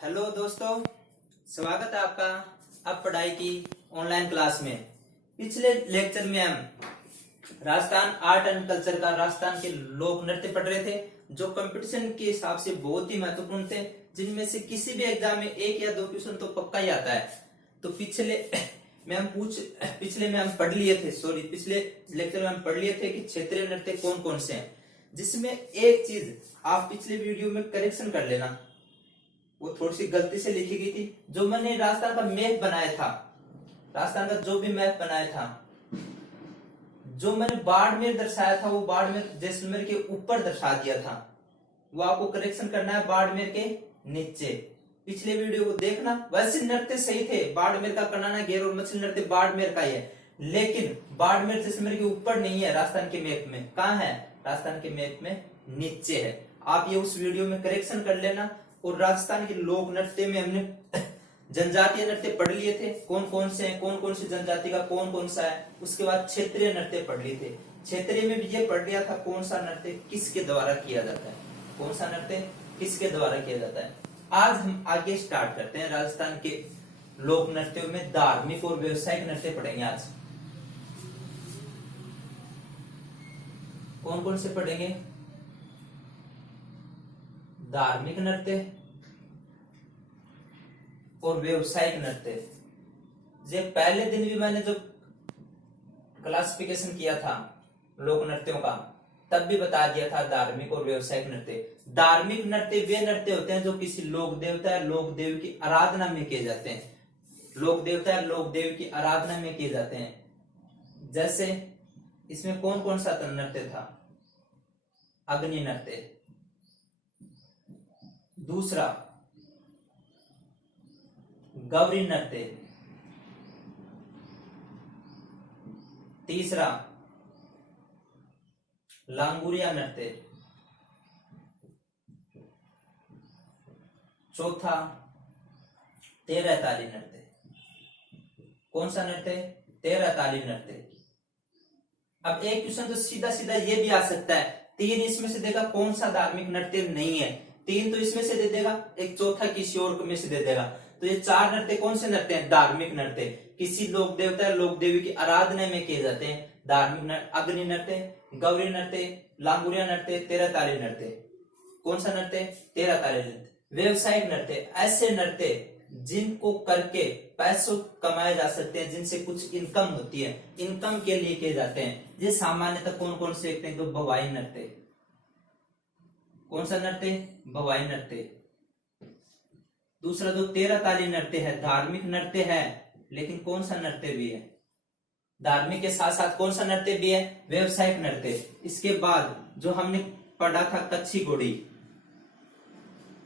Hello दोस्तों, स्वागत है आपका अब पढ़ाई की ऑनलाइन क्लास में। पिछले लेक्चर में हम राजस्थान आर्ट एंड कल्चर का राजस्थान के लोक नृत्य पढ़ रहे थे, जो कंपटीशन के हिसाब से बहुत ही महत्वपूर्ण थे, जिनमें से किसी भी एग्जाम में एक या दो क्वेश्चन तो पक्का ही आता है। तो पिछले में हम पढ़ लिए थे, पिछले लेक्चर में हम पढ़ लिए थे कि क्षेत्रीय नृत्य कौन कौन से हैं, जिसमें एक चीज आप पिछले वीडियो में करेक्शन कर लेना, वो थोड़ी सी गलती से लिखी गई थी। जो मैंने राजस्थान का मैप बनाया था, राजस्थान का जो भी मैप बनाया था, जो मैंने बाड़मेर दर्शाया था, वो बाड़मेर जैसलमेर के ऊपर दर्शा दिया था, वो आपको करेक्शन करना है बाड़मेर के नीचे। पिछले वीडियो को देखना। वैसे नृत्य सही थे, बाड़मेर का करनाना घेर और मछली नृत्य बाड़मेर का ही है, लेकिन बाड़मेर जैसलमेर के ऊपर नहीं है राजस्थान के मैप में। कहाँ है? राजस्थान के मैप में नीचे है। आप ये उस वीडियो में करेक्शन कर लेना। और राजस्थान के लोक नृत्य में हमने जनजातीय नृत्य पढ़ लिए थे, कौन कौन से हैं, कौन कौन सी जनजाति का कौन कौन सा है। उसके बाद क्षेत्रीय नृत्य पढ़ लिए थे। क्षेत्रीय में भी ये पढ़ लिया था कौन सा नृत्य किसके द्वारा किया जाता है, कौन सा नृत्य किसके द्वारा किया जाता है। आज हम आगे स्टार्ट करते हैं। राजस्थान के लोक नृत्यों में धार्मिक और व्यवसायिक नृत्य पढ़ेंगे। आज कौन कौन से पढ़ेंगे? धार्मिक नृत्य और व्यवसायिक नृत्य। ये पहले दिन भी मैंने जो क्लासिफिकेशन किया था लोक नृत्यों का, तब भी बता दिया था धार्मिक और व्यवसायिक नृत्य। धार्मिक नृत्य वे नृत्य होते हैं जो किसी लोक देवता या लोक देव की आराधना में किए जाते हैं। लोक देवता या लोक देव की आराधना में किए जाते हैं। जैसे इसमें कौन कौन सा नृत्य था? अग्नि नृत्य। दूसरा गौरी नृत्य। तीसरा लांगुरिया नृत्य। चौथा तेरह ताली नृत्य। कौन सा नृत्य? तेरह ताली नृत्य। अब एक क्वेश्चन तो सीधा सीधा ये भी आ सकता है, तीन इसमें से देगा कौन सा धार्मिक नृत्य नहीं है, तीन तो इसमें से दे देगा, एक चौथा किसी और में से दे देगा। तो ये चार नृत्य कौन से नृत्य हैं? धार्मिक नृत्य, किसी लोक देवता या लोक देवी की आराधना में किए जाते हैं। धार्मिक नृत्य अग्नि नृत्य, गौरी नृत्य, लांगुरिया नृत्य, तेरह ताली नृत्य। कौन सा नृत्य? तेरह ताली नृत्य। व्यवसायिक नृत्य ऐसे नृत्य जिनको करके पैसों कमाए जा सकते हैं, जिनसे कुछ इनकम होती है, इनकम के लिए किए जाते हैं। ये सामान्यतः कौन कौन से देखते हैं? तो भवाई नृत्य। कौन सा नृत्य? भवाई नृत्य। दूसरा जो तेरह ताली नृत्य है, धार्मिक नृत्य है, लेकिन कौन सा नृत्य भी है? धार्मिक के साथ साथ कौन सा नृत्य भी है? व्यवसायिक नृत्य। इसके बाद जो हमने पढ़ा था कच्छी घोड़ी।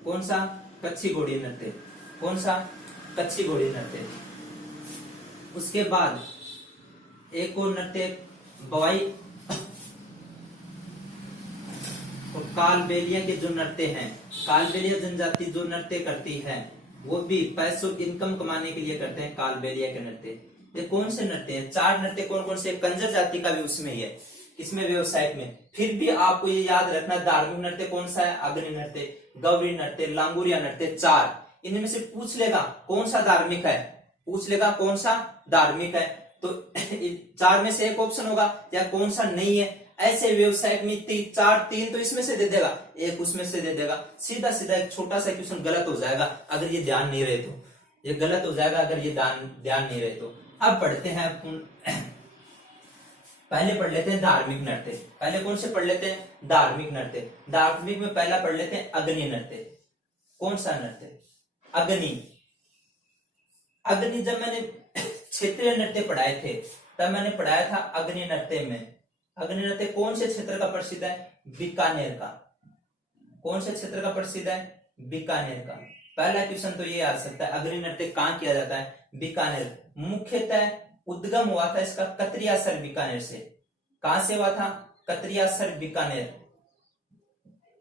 कौन सा? कच्छी घोड़ी नृत्य। कौन सा? कच्छी घोड़ी नृत्य। उसके बाद एक और नृत्य भवाई और कालबेलिया के जो नृत्य हैं, कालबेलिया जनजाति जो नृत्य करती है, वो भी पैसों इनकम कमाने के लिए करते हैं। कालबेलिया के नृत्य ये कौन से नृत्य हैं? चार नृत्य कौन कौन से? कंजर जाति का भी उसमें ही है, इसमें व्यवसायिक में। फिर भी आपको ये याद रखना, धार्मिक नृत्य कौन सा है? अग्नि नृत्य, गौरी नृत्य, लांगुरिया नृत्य। चार इनमें से पूछ लेगा कौन सा धार्मिक है, पूछ लेगा कौन सा धार्मिक है, तो चार में से एक ऑप्शन होगा, या कौन सा नहीं है। ऐसे व्यवसायिक में तीन तो इसमें से दे देगा, एक उसमें से दे देगा। सीधा सीधा एक छोटा सा क्वेश्चन गलत हो जाएगा अगर ये ध्यान नहीं रहे तो, ये गलत हो जाएगा अगर ये ध्यान नहीं रहे तो। अब पढ़ते हैं, पहले पढ़ लेते हैं धार्मिक नृत्य। पहले कौन से पढ़ लेते हैं? धार्मिक नृत्य। धार्मिक में पहला पढ़ लेते हैं अग्नि नृत्य। कौन सा नृत्य? अग्नि। अग्नि जब मैंने क्षेत्रीय नृत्य पढ़ाए थे, तब मैंने पढ़ाया था अग्नि नृत्य में। अग्नि नृत्य कौन से क्षेत्र का प्रसिद्ध है? बीकानेर का। कौन से क्षेत्र का प्रसिद्ध है? बीकानेर का। पहला क्वेश्चन तो ये आ सकता है, अग्नि नृत्य कहाँ किया जाता है? बीकानेर। मुख्यतः उद्गम हुआ था इसका कतरियासर बीकानेर से। कहां से हुआ था? कतरियासर बीकानेर।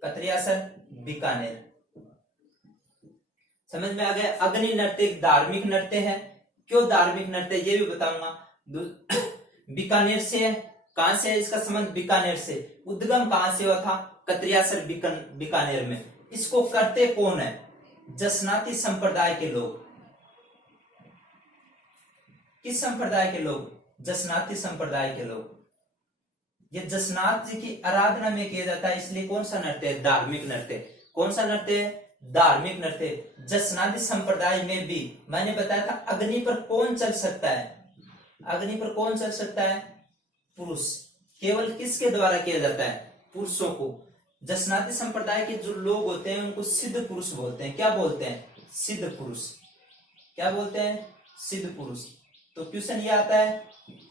कतरियासर बीकानेर। समझ में आ गया? अग्नि नृत्य धार्मिक नृत्य है। क्यों धार्मिक नृत्य ये भी बताऊंगा। बीकानेर से है। कहां से है इसका संबंध? बीकानेर से। उद्गम कहां से हुआ था? कतरियासर बीकानेर में। इसको करते कौन है? जसनाती संप्रदाय के लोग। किस संप्रदाय के लोग? जसनाती संप्रदाय के लोग। ये जसनाथ जी की आराधना में किया जाता है, इसलिए कौन सा नृत्य है? धार्मिक नृत्य। कौन सा नृत्य है? धार्मिक नृत्य। जसनाती संप्रदाय में भी मैंने बताया था अग्नि पर कौन चल सकता है? अग्नि पर कौन चल सकता है? पुरुष। केवल किसके द्वारा किया जाता है? पुरुषों को। जसनाती संप्रदाय के जो लोग होते हैं उनको सिद्ध पुरुष बोलते हैं। क्या बोलते हैं? सिद्ध पुरुष। क्या बोलते हैं? सिद्ध पुरुष। तो क्वेश्चन ये आता है,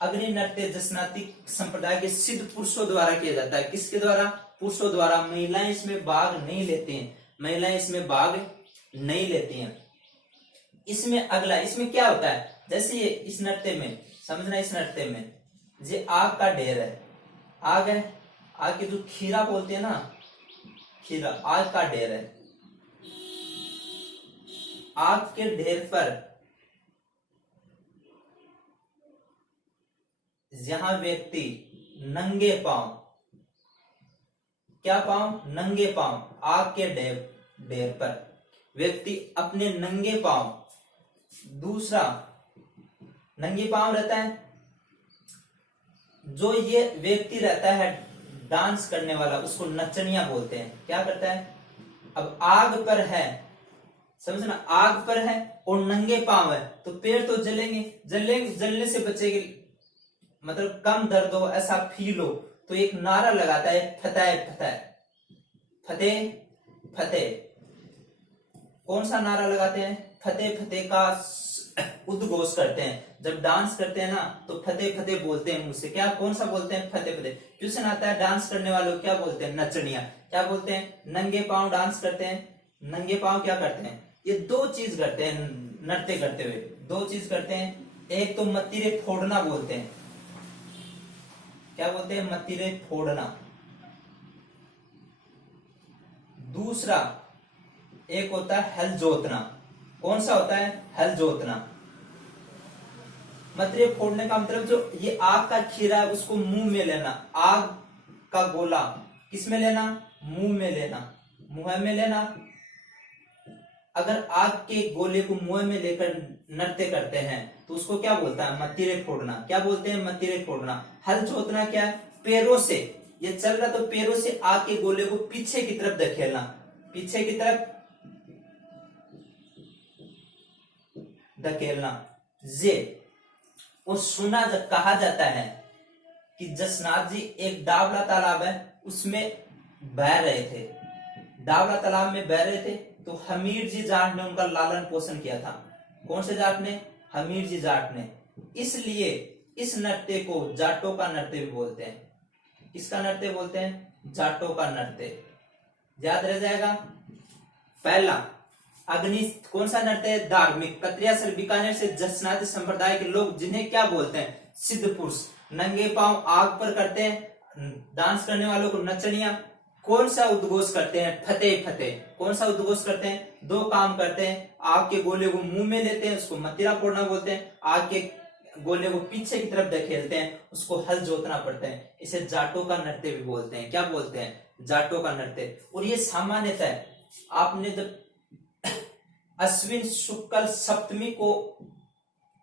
अग्नि नृत्य जसनाती संप्रदाय के सिद्ध पुरुषों द्वारा किया जाता है। किसके द्वारा? पुरुषों द्वारा। महिलाएं इसमें भाग नहीं लेती हैं। महिलाएं इसमें भाग नहीं लेती हैं। इसमें अगला, इसमें क्या होता है? जैसे ये इस नृत्य में समझना, इस नृत्य में ये आग का ढेर है। आग है, आग के जो खीरा बोलते हैं ना, खीरा, आग का ढेर है। आग के ढेर पर यहां व्यक्ति नंगे पांव, क्या पांव? नंगे पांव। आग के ढेर पर व्यक्ति अपने नंगे पांव, दूसरा नंगे पांव रहता है। जो ये व्यक्ति रहता है डांस करने वाला, उसको नचनिया बोलते हैं। क्या करता है? अब आग पर है, समझना, आग पर है और नंगे पांव है तो पैर तो जलेंगे, जलने से बचेंगे, मतलब कम दर्द हो, ऐसा फील हो तो एक नारा लगाता है, फतेह फतेह फतेह फतेह। कौन सा नारा लगाते हैं? फतेह फतेह का उद्घोष करते हैं। जब डांस करते हैं ना तो फतेह फतेह बोलते हैं मुंह से। क्या, कौन सा बोलते हैं? फतेह फतेह। क्वेश्चन आता है डांस करने वालों क्या बोलते हैं? नचनिया। क्या बोलते हैं? नंगे पांव डांस करते हैं। नंगे पांव क्या करते हैं? ये दो चीज करते हैं नृत्य करते हुए, दो चीज करते हैं। एक तो मतीरे फोड़ना बोलते हैं। क्या बोलते हैं? मतीरे फोड़ना। दूसरा एक होता है हल जोतना। कौन सा होता है? हल जोतना। मतीरे फोड़ने का मतलब जो ये आग का खीरा है उसको मुंह में लेना। आग का गोला किस में लेना? मुंह में लेना, मुंह में लेना। अगर आग के गोले को मुंह में लेकर नृत्य करते हैं तो उसको क्या बोलता है? मतीरे फोड़ना। क्या बोलते हैं? मतीरे फोड़ना। हल जोतना क्या है? पैरों से, ये चल रहा तो पैरों से आग के गोले को पीछे की तरफ धकेलना, पीछे की तरफ धकेलना। ये और सुना कहा जाता है कि जसनाथ जी एक डावला तालाब है उसमें बह रहे थे। डावला तालाब में बह रहे थे तो हमीर जी जाट ने उनका लालन पोषण किया था। कौन से जाट ने? हमीर जी जाट ने। इसलिए इस नृत्य को जाटों का नृत्य भी बोलते हैं। किसका नृत्य बोलते हैं? जाटों का नृत्य। याद रह जाएगा। पहला अग्नि कौन सा नृत्य है? धार्मिक। कतरिया सर बीकानेर से जसनाती संप्रदाय के लोग जिन्हें क्या बोलते हैं? सिद्ध पुरुष। नंगे पांव आग पर करते हैं। डांस करने वालों को नचनिया। कौन सा उद्घोष करते हैं? फतेह फतेह। कौन सा उद्घोष करते हैं? दो काम करते हैं। आग के गोले को मुंह में लेते हैं, उसको मतीरा फोड़ना बोलते हैं। आग के गोले को पीछे की तरफ धकेलते हैं, उसको हल जोतना पड़ता है। इसे जाटों का नृत्य भी बोलते हैं। क्या बोलते हैं? जाटों का नृत्य। और ये सामान्यतः आपने जब अश्विन शुक्ल सप्तमी को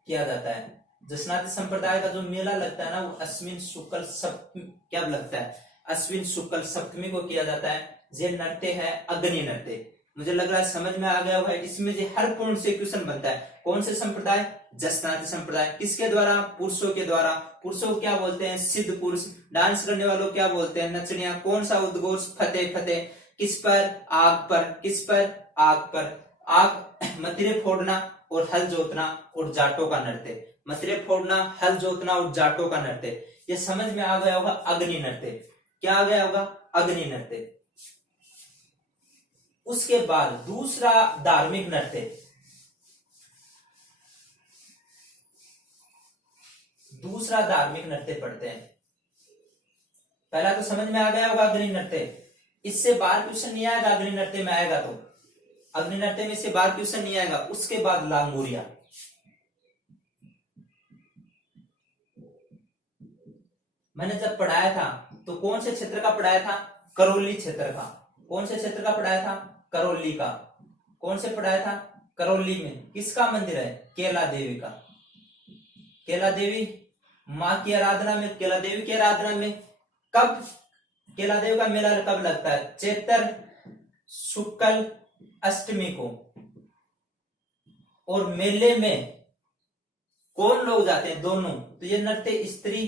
किया जाता है, जसनाती संप्रदाय का जो मेला लगता है ना वो अश्विन शुक्ल सप्तमी, क्या लगता है? अश्विन शुक्ल सप्तमी को किया जाता है। ये नृत्य है अग्नि नृत्य। मुझे लग रहा है समझ में आ गया होगा। इसमें जो हर पूर्ण से क्वेश्चन बनता है। कौन से संप्रदाय? जसनाती संप्रदाय। किसके द्वारा? पुरुषों के द्वारा। पुरुषों को क्या बोलते हैं? सिद्ध पुरुष। डांस करने वालों क्या बोलते हैं? नचनिया। कौन सा उद्घोष? फतेह फतेह। किस पर? आग पर। किस पर? आग पर। आग, मतीरे फोड़ना और हल जोतना और जाटों का नृत्य। मतीरे फोड़ना, हल जोतना और जाटों का नृत्य। ये समझ में आ गया होगा। अग्नि नृत्य। क्या आ गया होगा? अग्नि नृत्य। उसके बाद दूसरा धार्मिक नृत्य। दूसरा धार्मिक नृत्य पढ़ते हैं। पहला तो समझ में आ गया होगा अग्नि नृत्य। इससे बाहर क्वेश्चन नहीं आएगा। अग्नि नृत्य में आएगा तो अग्नि नृत्य में से बाहर क्वेश्चन नहीं आएगा। उसके बाद लांगोरिया। मैंने जब पढ़ाया था तो कौन से क्षेत्र का पढ़ाया था? करौली क्षेत्र का। कौन से क्षेत्र का पढ़ाया था? करौली का। कौन से पढ़ाया था? करौली में। किसका मंदिर है? केला देवी का। केला देवी माँ की आराधना में, केला देवी की आराधना में कब केला देवी का मेला कब लगता है? चैत्र शुक्ल अष्टमी को। और मेले में कौन लोग जाते हैं? दोनों। तो ये नृत्य स्त्री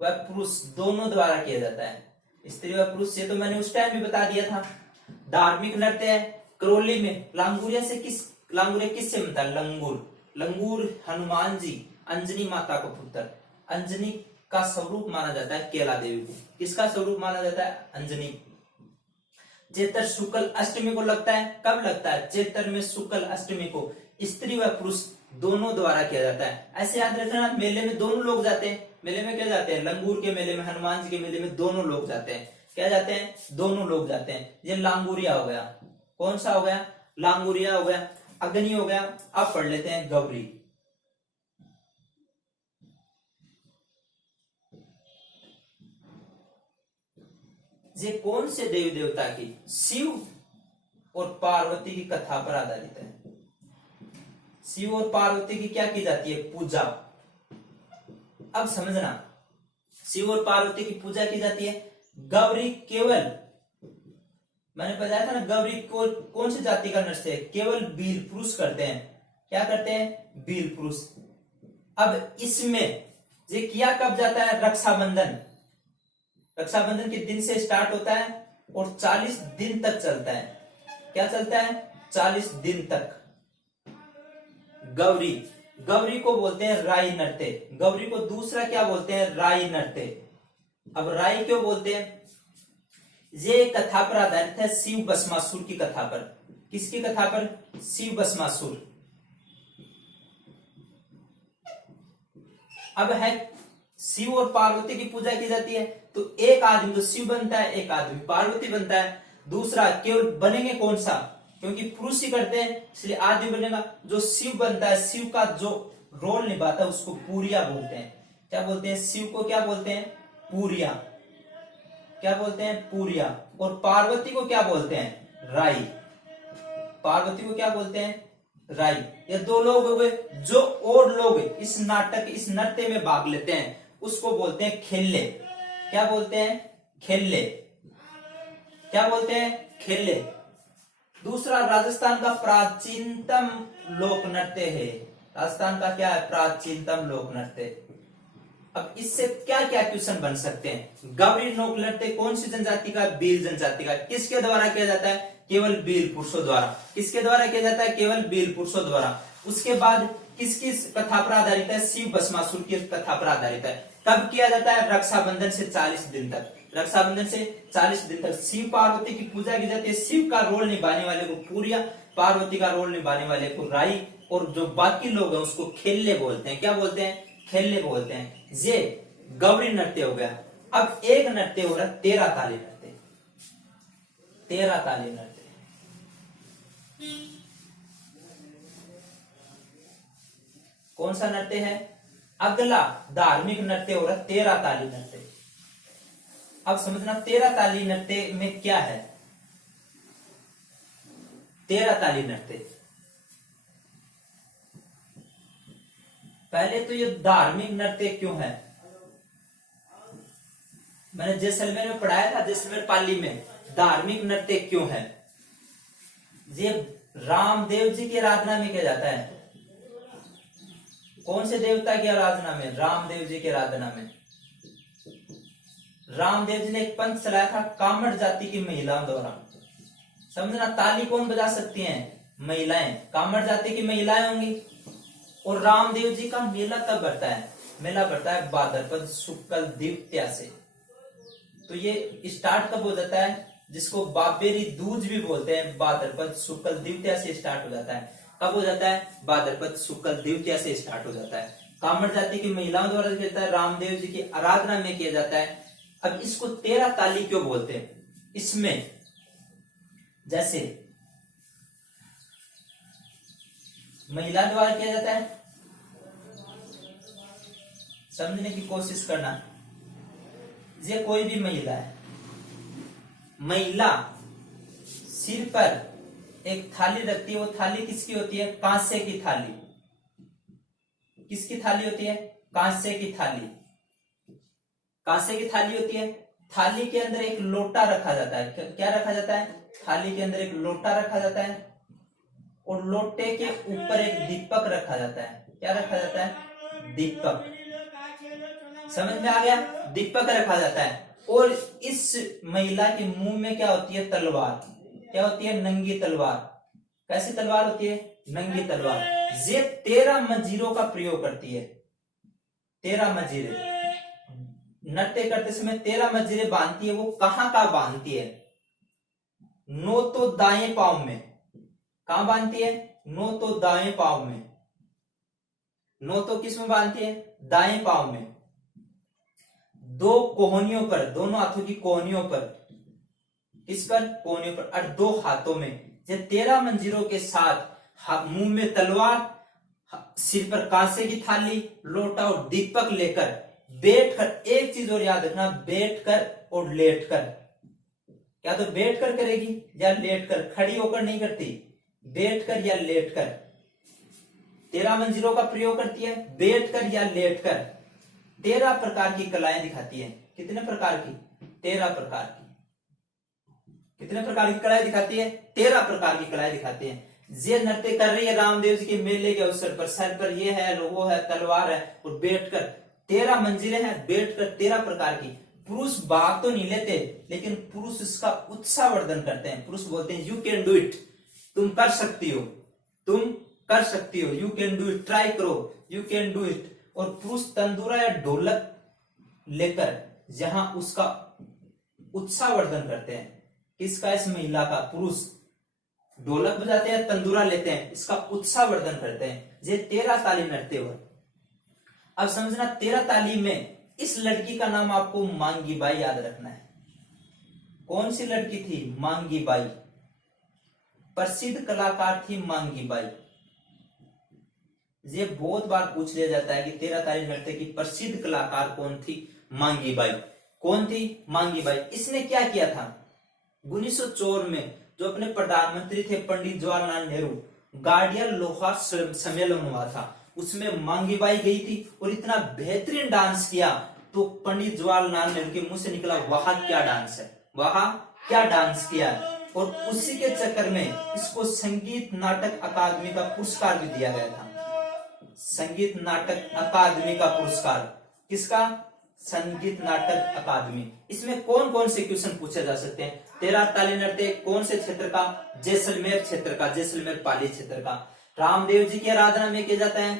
व पुरुष दोनों द्वारा किया जाता है। स्त्री व पुरुष, ये तो मैंने उस टाइम भी बता दिया था। धार्मिक नृत्य है करौली में। लांगुरिया किससे बनता है? लंगूर हनुमान जी, अंजनी माता को पुत्र। अंजनी का स्वरूप माना जाता है केला देवी को। किसका स्वरूप माना जाता है? अंजनी। चैत्र शुक्ल अष्टमी को लगता है। कब लगता है? चैत्र में शुक्ल अष्टमी को। स्त्री व पुरुष दोनों द्वारा किया जाता है। ऐसे याद रखना, मेले में दोनों लोग जाते हैं। मेले में क्या जाते हैं? लंगूर के मेले में, हनुमान जी के मेले में दोनों लोग जाते हैं। क्या जाते हैं? दोनों लोग जाते हैं। ये लांगुरिया हो गया। कौन सा हो गया? लांगुरिया हो गया। अग्नि हो गया। अब पढ़ लेते हैं गौरी। ये कौन से देवी देवता की? शिव और पार्वती की कथा पर आधारित है। शिव और पार्वती की क्या की जाती है? पूजा। अब समझना, शिव और पार्वती की पूजा की जाती है। गौरी केवल, मैंने बताया था ना, गौरी को कौन सी जाति का नृत्य है? केवल वीर पुरुष करते हैं। क्या करते हैं? वीर पुरुष। अब इसमें ये किया कब जाता है? रक्षाबंधन। रक्षाबंधन के दिन से स्टार्ट होता है और 40 दिन तक चलता है। क्या चलता है? 40 दिन तक। गौरी को बोलते हैं राई नृत्य। गौरी को दूसरा क्या बोलते हैं? राई नृत्य। अब राई क्यों बोलते हैं? ये कथा पर आधारित है, शिव भस्मासुर की कथा पर। किसकी कथा पर? शिव भस्मासुर। अब है शिव और पार्वती की पूजा की जाती है। तो एक आदमी तो शिव बनता है, एक आदमी पार्वती बनता है। दूसरा केवल बनेंगे कौन सा? क्योंकि पुरुष ही करते हैं इसलिए आदमी बनेगा। जो शिव बनता है, शिव का जो रोल निभाता है उसको पूरिया बोलते हैं। क्या बोलते हैं? शिव को क्या बोलते हैं? पूरिया। क्या बोलते हैं? पूरिया। और पार्वती को क्या बोलते हैं? राई। पार्वती को क्या बोलते हैं? राई। ये दो लोग हो गए। जो और लोग इस नाटक, इस नृत्य में भाग लेते हैं उसको बोलते हैं खेले। क्या बोलते हैं? खेले। क्या बोलते हैं? खेले। दूसरा राजस्थान का प्राचीनतम लोक नृत्य है। राजस्थान का क्या है? प्राचीनतम लोक नृत्य। अब इससे क्या क्या क्वेश्चन बन सकते हैं? गौरी लोक नृत्य कौन सी जनजाति का? भील जनजाति का। किसके द्वारा किया जाता है? केवल भील पुरुषों द्वारा। किसके द्वारा किया जाता है? केवल भील पुरुषों द्वारा। उसके बाद किसकी कथा पर आधारित है? शिव भस्मासुर की कथा पर आधारित है। कब किया जाता है? रक्षाबंधन से 40 दिन तक। रक्षाबंधन से 40 दिन तक शिव पार्वती की पूजा की जाती है। शिव का रोल निभाने वाले को पूरिया, पार्वती का रोल निभाने वाले को राई, और जो बाकी लोग हैं उसको खेले बोलते हैं। क्या बोलते हैं? खेले बोलते हैं। ये गौरी नृत्य हो गया। अब एक नृत्य हो रहा है 13 ताली नृत्य। 13 ताली नृत्य कौन सा नृत्य है? अगला धार्मिक नृत्य हो रहा है 13 ताली नृत्य। अब समझना 13 ताली नृत्य में क्या है? 13 ताली नृत्य, पहले तो ये धार्मिक नृत्य क्यों है? मैंने जैसलमेर में पढ़ाया था, जैसलमेर पाली में धार्मिक नृत्य क्यों है? ये रामदेव जी की आराधना में किया जाता है। कौन से देवता की आराधना में? रामदेव जी की आराधना में। रामदेव जी ने एक पंथ चलाया था कामड़ जाति की महिलाओं द्वारा। समझना, ताली कौन बजा सकती हैं? महिलाएं। कामड़ जाति की महिलाएं होंगी। और रामदेव जी का मेला कब बढ़ता है? मेला बढ़ता है भाद्रपद शुक्ल द्वितीया से। तो ये स्टार्ट कब हो जाता है? जिसको बाबेरी दूज भी बोलते हैं, भाद्रपद शुक्ल द्वितीया से स्टार्ट हो जाता है। कब हो जाता है? भाद्रपद शुक्ल द्वितीया से स्टार्ट हो जाता है। कामड़ जाति की महिलाओं द्वारा किया जाता है, रामदेव जी की आराधना में किया जाता है। अब इसको 13 ताली क्यों बोलते हैं? इसमें जैसे महिला द्वारा किया जाता है, समझने की कोशिश करना। ये कोई भी महिला है, महिला सिर पर एक थाली रखती है, वो थाली किसकी होती है? कांसे की थाली। किसकी थाली होती है? कांसे की थाली। कांसे की थाली होती है। थाली के अंदर एक लोटा रखा जाता है। क्या रखा जाता है? थाली के अंदर एक लोटा रखा जाता है और लोटे के ऊपर एक दीपक रखा जाता है। क्या रखा जाता है? दीपक। समझ में आ गया? दीपक रखा जाता है और इस महिला के मुंह में क्या होती है? तलवार। क्या होती है? नंगी तलवार। कैसी तलवार होती है? नंगी तलवार। ये 13 मंजीरों का प्रयोग करती है। 13 मंजीरे नृत्य करते समय 13 मंजीरे बांधती है। वो कहां का बांधती है? नो तो दाएं पांव में। कहां बांधती है? नो तो दाएं पांव में। नो तो किस में बांधती है? दाएं पांव में। दो कोहनियों पर, दोनों हाथों की कोहनियों पर। किस पर? कोहनियों पर। और दो हाथों में। ये 13 मंजीरों के साथ मुंह में तलवार, सिर पर कांसे की थाली, लोटा और दीपक लेकर बैठकर, एक चीज और याद रखना, बैठकर और लेटकर। क्या तो बैठकर करेगी या लेटकर? खड़ी होकर नहीं करती, बैठकर या लेटकर। 13 मंजिलों का प्रयोग करती है, बैठकर या लेटकर। 13 प्रकार की कलाएं दिखाती है। कितने प्रकार की? 13 प्रकार की। कितने प्रकार की कलाएं दिखाती है? 13 प्रकार की कलाएं दिखाती है। ये नृत्य कर रही है रामदेव जी के मेले के अवसर पर। सर पर ये है, वो है, तलवार है और बैठकर 13 मंजिलें हैं। बैठकर 13 प्रकार की। पुरुष भाग तो नहीं लेते, लेकिन पुरुष इसका उत्साहवर्धन करते हैं। पुरुष बोलते हैं यू कैन डू इट, तुम कर सकती हो, तुम कर सकती हो, you can do it, try करो, यू कैन डू इट। और पुरुष तंदूरा या ढोलक लेकर जहां उसका उत्साहवर्धन करते हैं। किसका? इस महिला का। पुरुष ढोलक बजाते हैं, तंदूरा लेते हैं, इसका उत्साहवर्धन करते हैं। ये 13 ताली नृत्य हुआ। अब समझना, 13 ताली में इस लड़की का नाम आपको मांगी बाई याद रखना है। कौन सी लड़की थी? मांगी बाई। प्रसिद्ध कलाकार थी मांगी बाई। ये बहुत बार पूछ लिया जाता है कि 13 ताली नृत्य की प्रसिद्ध कलाकार कौन थी? मांगी बाई। कौन थी? मांगी बाई। इसने क्या किया था? 1954 में जो अपने प्रधानमंत्री थे पंडित जवाहरलाल नेहरू, गार्डियन लोहा सम्मेलन हुआ था, उसमें मांगी बाई गई थी और इतना बेहतरीन डांस किया तो पंडित जवाहरलाल नेहरू के मुंह से निकला, वहां क्या डांस है, वहां क्या डांस किया। और उसी के चक्कर में इसको संगीत नाटक अकादमी का पुरस्कार भी दिया गया था। संगीत नाटक अकादमी का पुरस्कार। किसका? संगीत नाटक अकादमी। इसमें कौन कौन से क्वेश्चन पूछे जा सकते हैं? 13 ताली नृत्य कौन से क्षेत्र का? जैसलमेर क्षेत्र का, जैसलमेर पाली क्षेत्र का। रामदेव जी की आराधना में किया जाता है।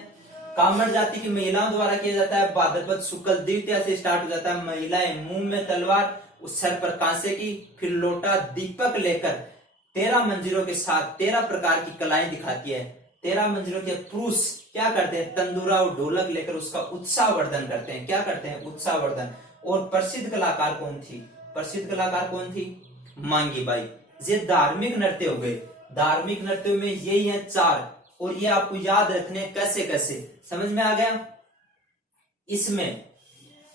कामड़ जाति की महिलाओं द्वारा किया जाता है। भाद्रपद शुक्ल द्वितीया से स्टार्ट हो जाता है। महिलाएं मुंह में तलवार, उस सर पर कांसे की, फिर लोटा, दीपक लेकर 13 मंजिलों के साथ 13 प्रकार की कलाएं दिखाती है। 13 मंजिलों के पुरुष क्या करते हैं? तंदूरा और ढोलक लेकर उसका उत्साहवर्धन करते हैं। क्या करते हैं? उत्साहवर्धन। और प्रसिद्ध कलाकार कौन थी? प्रसिद्ध कलाकार कौन थी? मांगी बाई। ये धार्मिक नृत्य हो गए। धार्मिक नृत्यों में यही है 4 और ये आपको याद रखने कैसे कैसे। समझ में आ गया? इसमें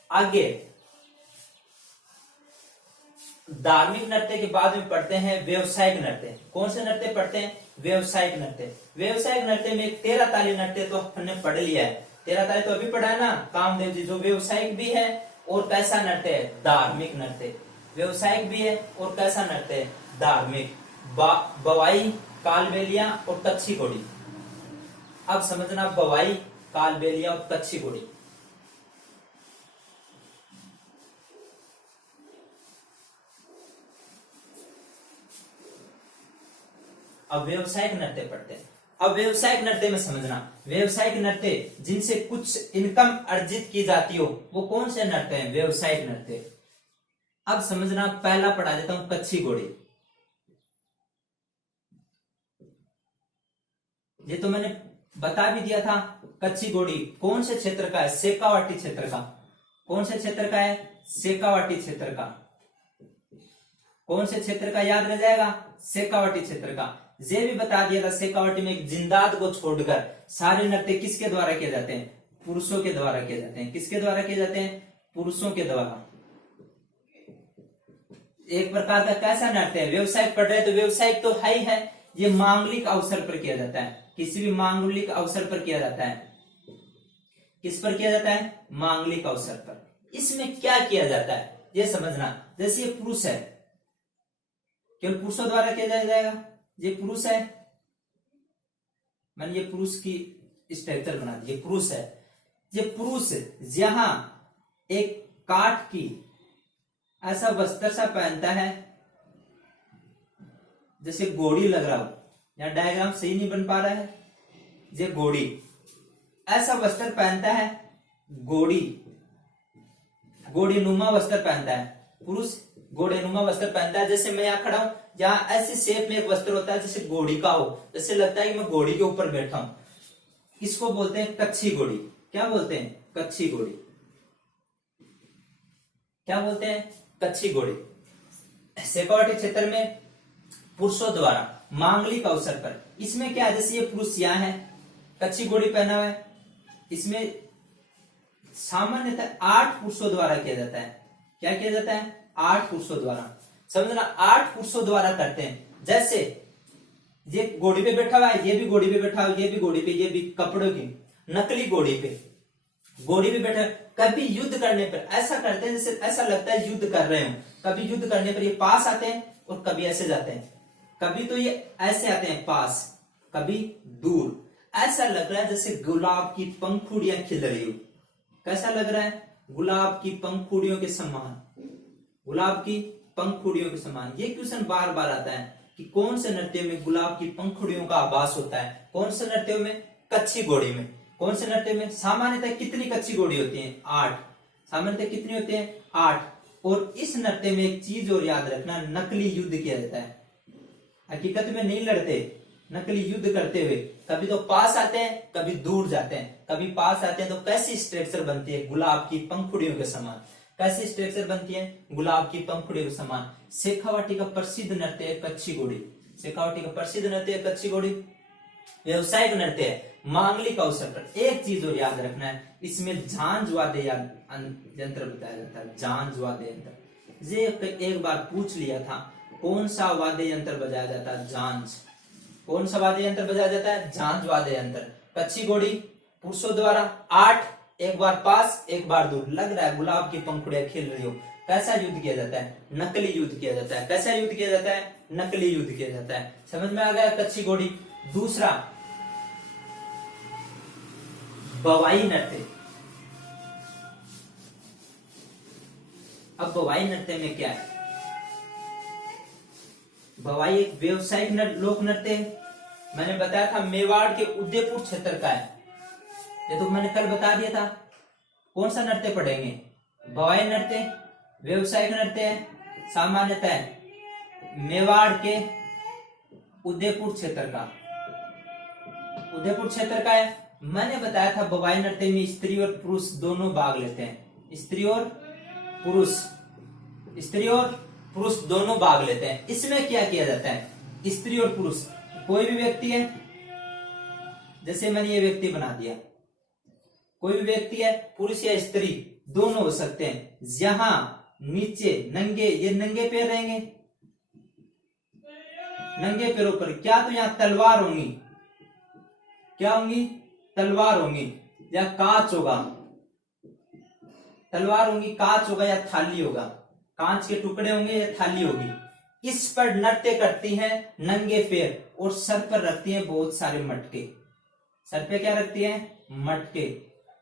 आगे धार्मिक नृत्य के बाद में पढ़ते हैं व्यवसायिक नृत्य। कौन से नृत्य पढ़ते हैं? व्यवसायिक नृत्य। व्यवसायिक नृत्य में 13 ताली नृत्य तो हमने पढ़ लिया है। 13 ताली तो अभी पढ़ा है ना, कामदेव जी, जो व्यवसायिक भी है और कैसा नृत्य है? धार्मिक नृत्य। व्यवसायिक भी है और कैसा नृत्य है? धार्मिक। बवाई, कालबेलिया और कच्छी घोड़ी। अब समझना, बवाई, कालबेलिया और कच्छी घोड़ी। अब व्यवसायिक नृत्य पढ़ते हैं। अब व्यवसायिक नृत्य में समझना, व्यवसायिक नृत्य जिनसे कुछ इनकम अर्जित की जाती हो, वो कौन से नृत्य हैं? व्यवसायिक नृत्य। अब समझना, पहला पढ़ा देता हूं, कच्छी घोड़ी। ये तो मैंने बता भी दिया था। कच्छी घोड़ी कौन से क्षेत्र का है? शेखावाटी क्षेत्र का। कौन से क्षेत्र का है? शेखावाटी क्षेत्र का। कौन से क्षेत्र का? याद रह जाएगा, शेखावाटी क्षेत्र का। ये भी बता दिया था, शेखावाटी में एक जिंदाद को छोड़कर सारे नृत्य किसके द्वारा किए जाते हैं? पुरुषों के द्वारा किए जाते हैं। किसके द्वारा किए जाते हैं? पुरुषों के द्वारा। एक प्रकार का कैसा नृत्य है? व्यवसायिक पढ़ रहे तो व्यवसायिक तो है ही है, ये मांगलिक अवसर पर किया जाता है, किसी भी मांगलिक अवसर पर किया जाता है। किस पर किया जाता है? मांगलिक अवसर पर। इसमें क्या किया जाता है ये समझना। जैसे ये पुरुष है, केवल पुरुषों द्वारा किया जाएगा। ये पुरुष है, मैंने ये पुरुष की स्ट्रक्चर बना दी। ये पुरुष है, ये पुरुष यहां एक काठ की ऐसा वस्त्र सा पहनता है, जैसे घोड़ी लग रहा हो। यहां डायग्राम सही नहीं बन पा रहा है। ये घोड़ी ऐसा वस्त्र पहनता है, घोड़ी नुमा वस्त्र पहनता है। पुरुष घोड़े नुमा वस्त्र पहनता है। जैसे मैं यहाँ खड़ा हूं, जहां ऐसे शेप में एक वस्त्र होता है जैसे घोड़ी का हो, जैसे लगता है कि मैं घोड़ी के ऊपर बैठा हूं। इसको बोलते हैं कच्छी घोड़ी। क्या बोलते हैं? कच्छी घोड़ी। क्या बोलते हैं? कच्छी घोड़ी। शेखावाटी क्षेत्र में पुरुषों द्वारा मांगलिक अवसर पर, इसमें क्या है, जैसे ये पुरुष यहाँ है, कच्छी घोड़ी पहना हुआ है, इसमें सामान्यतः 8 पुरुषों द्वारा किया जाता है। क्या किया जाता है? 8 पुरुषों द्वारा। समझना, 8 पुरुषों द्वारा करते हैं। जैसे ये घोड़ी पे बैठा हुआ है, ये भी घोड़ी पे बैठा हुआ है, ये भी घोड़ी पे, ये भी कपड़ों की नकली घोड़ी पे बैठा है। कभी युद्ध करने पर ऐसा करते हैं जैसे ऐसा लगता है युद्ध कर रहे हो। कभी युद्ध करने पर ये पास आते हैं और कभी ऐसे जाते हैं। कभी तो ये ऐसे आते हैं पास, कभी दूर। ऐसा लग रहा है जैसे गुलाब की पंखुड़ियां खिल रही हो। कैसा लग रहा है? गुलाब की पंखुड़ियों के समान। गुलाब की पंखुड़ियों के समान। ये क्वेश्चन बार बार आता है कि कौन से नृत्य में गुलाब की पंखुड़ियों का आभास होता है? कौन से नृत्य में? कच्छी घोड़ी में। कौन से नृत्य में? सामान्यतः कितनी कच्छी घोड़ी होती है? 8। सामान्यतः कितनी होती है? 8। और इस नृत्य में एक चीज और याद रखना, नकली युद्ध किया जाता है। हकीकत में नहीं लड़ते, नकली युद्ध करते हुए कभी तो पास आते हैं, कभी दूर जाते हैं। कभी पास आते हैं तो कैसी स्ट्रक्चर बनती है? गुलाब की पंखुड़ियों के समान। कैसी स्ट्रक्चर बनती है? गुलाब की पंखुड़ियों के समान। शेखावाटी का प्रसिद्ध नृत्य है कच्छी घोड़ी। शेखावाटी का प्रसिद्ध नृत्य है कच्छी घोड़ी। व्यवसायिक नृत्य है मांगलिक अवसर पर। एक चीज और याद रखना है, इसमें झांझ वाद्य यंत्र बताया जाता है। झांझ वाद्य यंत्र। ये एक बार पूछ लिया था, कौन सा वाद्य यंत्र बजाया जाता है? झांझ। कौन सा वाद्य यंत्र बजाया जाता है? झांझ वाद्य यंत्र। कच्छी घोड़ी पुरुषों द्वारा 8, एक बार पास एक बार दूर। लग रहा है गुलाब की पंखुड़ियां खिल रही हो। कैसा युद्ध किया जाता है? नकली युद्ध किया जाता है। कैसा युद्ध किया जाता है? नकली युद्ध किया जाता है। समझ में आ गया कच्छी घोड़ी। दूसरा, बवाई नृत्य। अब बवाई नृत्य में क्या है? बवाई एक व्यवसायिक लोक नृत्य है। मैंने बताया था मेवाड़ के उदयपुर क्षेत्र का है। ये तो मैंने कल बता दिया था। कौन सा नृत्य पढ़ेंगे? बवाई नृत्य व्यवसायिक नृत्य है, सामान्यतः मेवाड़ के उदयपुर क्षेत्र का। उदयपुर क्षेत्र का है। मैंने बताया था बवाई नृत्य में स्त्री और पुरुष दोनों भाग लेते हैं। स्त्री और पुरुष दोनों भाग लेते हैं। इसमें क्या किया जाता है? स्त्री और पुरुष, कोई भी व्यक्ति है, जैसे मैंने ये व्यक्ति बना दिया, कोई भी व्यक्ति है, पुरुष या स्त्री दोनों हो सकते हैं। यहां नीचे नंगे, ये नंगे पैर रहेंगे। नंगे पैरों पर क्या तो यहां तलवार होंगी। क्या होंगी? तलवार होंगी या कांच होगा। तलवार होंगी, कांच होगा या थाली होगा। कांच के टुकड़े होंगे या थाली होगी। इस पर नृत्य करती हैं नंगे पैर और सर पर रखती हैं बहुत सारे मटके। सर पे क्या रखती हैं? मटके।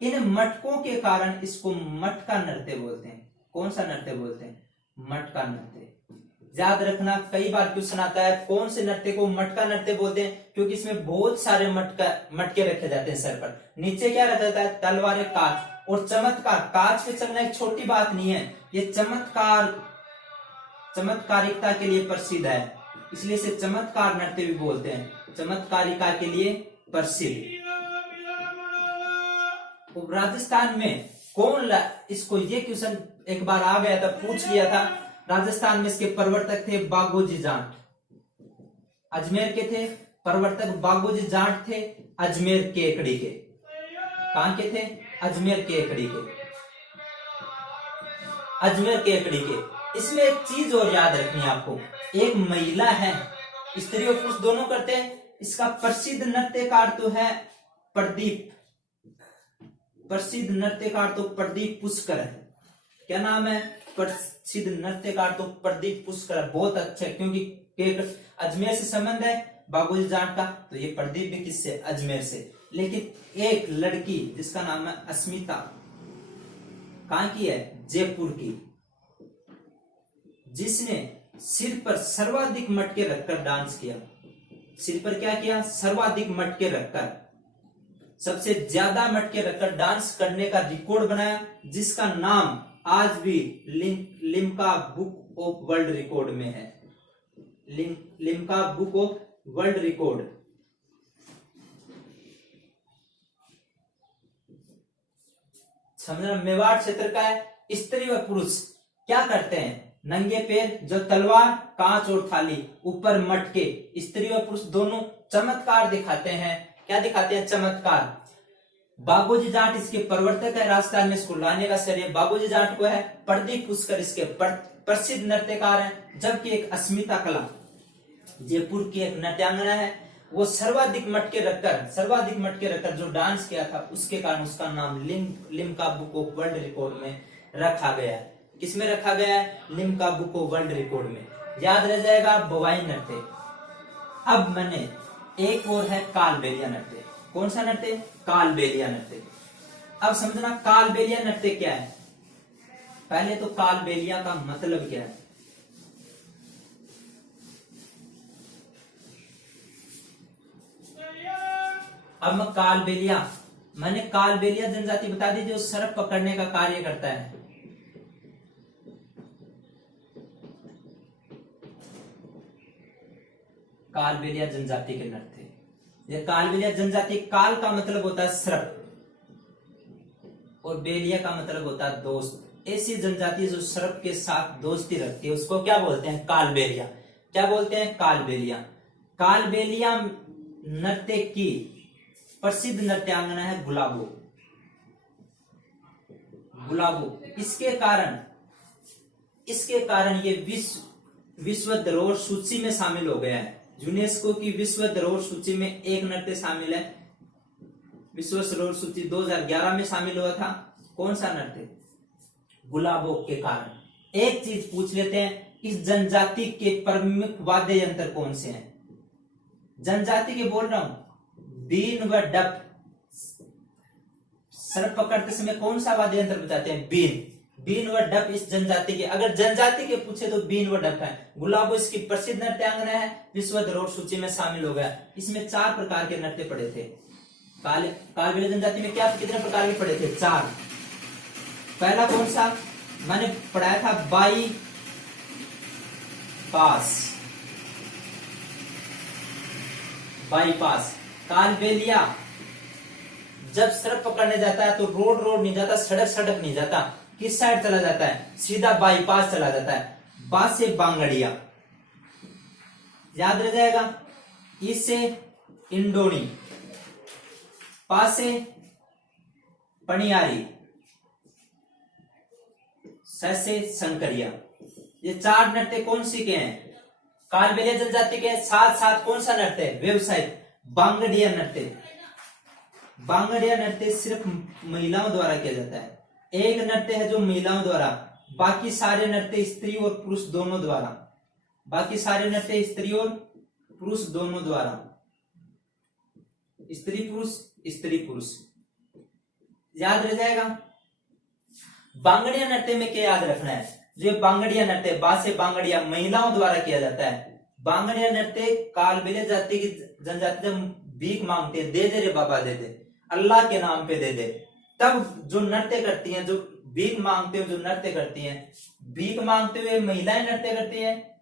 इन मटकों के कारण इसको मटका नृत्य बोलते हैं। कौन सा नृत्य बोलते हैं? मटका नृत्य। याद रखना, कई बार क्वेश्चन आता है कौन से नृत्य को मटका नृत्य बोलते हैं, क्योंकि इसमें बहुत सारे मटके रखे जाते हैं सर पर। नीचे क्या रखा जाता है? तलवार, कांच और चमत्कार। कांच पे चलना एक छोटी बात नहीं है, ये चमत्कारिकता के लिए प्रसिद्ध है, इसलिए इसे चमत्कार नृत्य भी बोलते हैं। चमत्कारिता के लिए प्रसिद्ध। राजस्थान में कौन इसको, ये क्वेश्चन एक बार आ गया था, पूछ लिया था। राजस्थान में इसके प्रवर्तक थे बागोजी जाट। अजमेर के थे प्रवर्तक बागोजी जाट थे, अजमेर केकड़ी के। कहां के थे? अजमेर केकड़ी के। अजमेर केकड़ी के। इसमें एक चीज और याद रखनी है आपको, एक महिला है स्त्री और पुरुष दोनों करते हैं। इसका प्रसिद्ध नृत्यकार तो है प्रदीप, प्रसिद्ध नृत्यकार तो प्रदीप पुष्कर है। क्या नाम है? प्रसिद्ध नृत्यकार तो प्रदीप पुष्कर। बहुत अच्छा है, क्योंकि एक अजमेर से संबंध है बाबूजी जाट का, तो ये प्रदीप भी किससे? अजमेर से। लेकिन एक लड़की जिसका नाम है अस्मिता, कहां की है? जयपुर की, जिसने सिर पर सर्वाधिक मटके रखकर डांस किया। सिर पर क्या किया? सर्वाधिक मटके रखकर, सबसे ज्यादा मटके रखकर डांस करने का रिकॉर्ड बनाया, जिसका नाम आज भी Limca book of world record में है। Limca book of world record. समझना, मेवाड़ क्षेत्र का है। स्त्री व पुरुष क्या करते हैं? नंगे पैर, जो तलवार, कांच और थाली, ऊपर मटके। स्त्री व पुरुष दोनों चमत्कार दिखाते हैं। क्या दिखाते हैं? चमत्कार। बाबूजी जाट इसके प्रवर्तक है। राजस्थान में इसको लाने का श्रेय बाबूजी जाट को है। प्रदीप पुष्कर इसके प्रसिद्ध नृत्यकार हैं। जबकि एक अस्मिता कला जयपुर की एक नृत्यांगना है, वो सर्वाधिक मटके रखकर जो डांस किया था, उसके कारण उसका नाम Limca book of world record में रखा गया है। किसमें रखा गया है? Limca book of world record में। याद रह जाएगा बवाई नृत्य। अब मैंने एक और है कालबेलिया नृत्य। कौन सा नृत्य? कालबेलिया नृत्य। अब समझना कालबेलिया नृत्य क्या है। पहले तो कालबेलिया का मतलब क्या है? अब मैं कालबेलिया जनजाति बता दी, जो सर्प पकड़ने का कार्य करता है। कालबेलिया जनजाति के नृत्य। ये कालबेलिया जनजाति, काल का मतलब होता है सर्प और बेलिया का मतलब होता है दोस्त। ऐसी जनजाति जो सर्प के साथ दोस्ती रखती है, उसको क्या बोलते हैं? कालबेलिया। क्या बोलते हैं? कालबेलिया। कालबेलिया नृत्य की प्रसिद्ध नृत्यांगना है गुलाबो। इसके कारण ये विश्व धरोहर सूची में शामिल हो गया है। यूनेस्को की विश्व धरोहर सूची में एक नृत्य शामिल है। विश्व धरोहर सूची 2011 में शामिल हुआ था। कौन सा नृत्य? गुलाबो के कारण। एक चीज पूछ लेते हैं, इस जनजाति के प्रमुख वाद्य यंत्र कौन से हैं? जनजाति के बोल रहा हूं, बीन व डप। सर्प पकड़ते समय कौन सा वाद्य यंत्र बताते हैं? बीन व डप इस जनजाति के, अगर जनजाति के पूछे तो बीन व डप है। गुलाबो इसकी प्रसिद्ध नृत्यांगना है, विश्व धरोहर सूची में शामिल हो गया। इसमें 4 प्रकार के नृत्य पड़े थे। कालबेलिया जनजाति में क्या कितने प्रकार के पड़े थे? 4। पहला कौन सा मैंने पढ़ाया था? बाई पास। कालबेलिया जब सर्प पकड़ने जाता है तो रोड नहीं जाता, सड़क नहीं जाता। किस साइड चला जाता है? सीधा बाईपास चला जाता है। बा से बांगड़िया, याद रह जाएगा। ई से इंडोनी, पा से पनियारी, स से संकरिया। ये 4 नृत्य कौन सी के हैं? कालबेलिया जनजाति के। साथ साथ कौन सा नृत्य है? व्यवसायिक बांगड़िया नृत्य। बांगड़िया नृत्य सिर्फ महिलाओं द्वारा किया जाता है। एक नृत्य है जो महिलाओं द्वारा, बाकी सारे नृत्य स्त्री और पुरुष दोनों द्वारा। स्त्री पुरुष याद रह जाएगा। बांगड़िया नृत्य में क्या याद रखना है? जो बांगड़िया नृत्य, बा से बांगड़िया, महिलाओं द्वारा किया जाता है। बांगड़िया नृत्य कालबेलिया जाति की जनजाति जब भीख मांगते हैं, दे दे रे बाबा दे दे, अल्लाह के नाम पे दे दे, तब जो नृत्य करती हैं, जो भीख मांगते हुए जो नृत्य करती हैं, भीख मांगते हुए महिलाएं नृत्य करती हैं।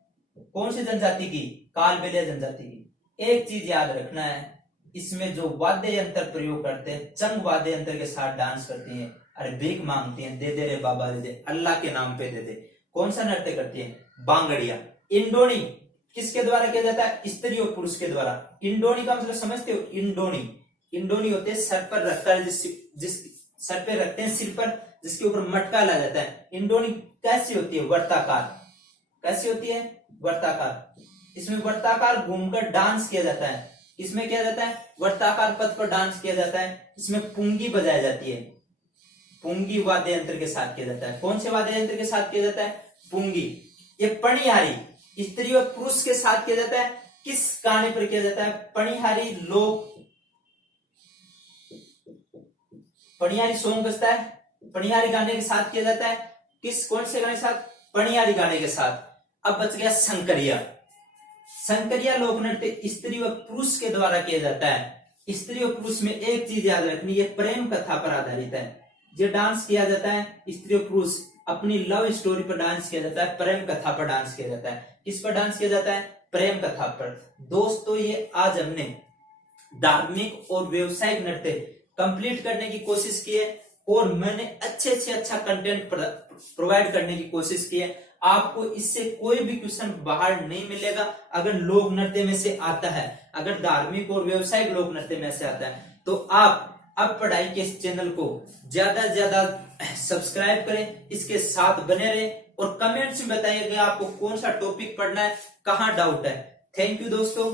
कौन सी जनजाति की? कालबेलिया जनजाति की। एक चीज याद रखना है, इसमें जो वाद्य यंत्र प्रयोग करते हैं, चंग वाद्य यंत्र के साथ डांस करती हैं। अरे भीख मांगती हैं, दे दे रे बाबा दे दे, अल्लाह के नाम पे दे दे। कौन सा नृत्य करती है? बांगड़िया। इंडोनी किसके द्वारा किया जाता है? स्त्री और पुरुष के द्वारा। इंडोनी का मतलब समझते हो? इंडोनी होते हैं सर पर रखकर, जिस सर पे रखते हैं, सिर पर, जिसके ऊपर मटका ला जाता है। इंडोनी कैसी होती है? वर्ताकार। कैसी होती है? वर्ताकार। इसमें वर्ताकार घूमकर डांस किया जाता है। इसमें किया जाता है, वर्ताकार पथ पर डांस किया जाता है। इसमें पुंगी बजाई जाती है, पुंगी वाद्य यंत्र के साथ किया जाता है। कौन से वाद्य यंत्र के साथ किया जाता है? पुंगी। ये पणिहारी स्त्री और पुरुष के साथ किया जाता है। किस गाने पर किया जाता है? पणिहारी लोक, पणिहारी सॉन्ग बजता है, पणिहारी गाने के साथ किया जाता है। किस, कौन से गाने के साथ? पणिहारी गाने के साथ। अब बच गया शंकरिया। शंकरिया लोक नृत्य स्त्री और पुरुष के द्वारा किया जाता है। स्त्री और पुरुष में एक चीज याद रखनी, ये प्रेम कथा पर आधारित है। ये डांस किया जाता है, स्त्री और पुरुष अपनी लव स्टोरी पर डांस किया जाता है, प्रेम कथा पर डांस किया जाता है। किस पर डांस किया जाता है? प्रेम कथा पर। दोस्तों, ये आज हमने धार्मिक और व्यवसायिक नृत्य कंप्लीट करने की कोशिश की है और मैंने अच्छे से अच्छा कंटेंट प्रोवाइड करने की कोशिश की है। आपको इससे कोई भी क्वेश्चन बाहर नहीं मिलेगा अगर लोक नृत्य में से आता है, अगर धार्मिक और व्यवसायिक लोक नृत्य में से आता है। तो आप अब पढ़ाई के इस चैनल को ज्यादा से ज्यादा सब्सक्राइब करें, इसके साथ बने रहें और कमेंट्स में बताइए कि आपको कौन सा टॉपिक पढ़ना है, कहां डाउट है। थैंक यू दोस्तों।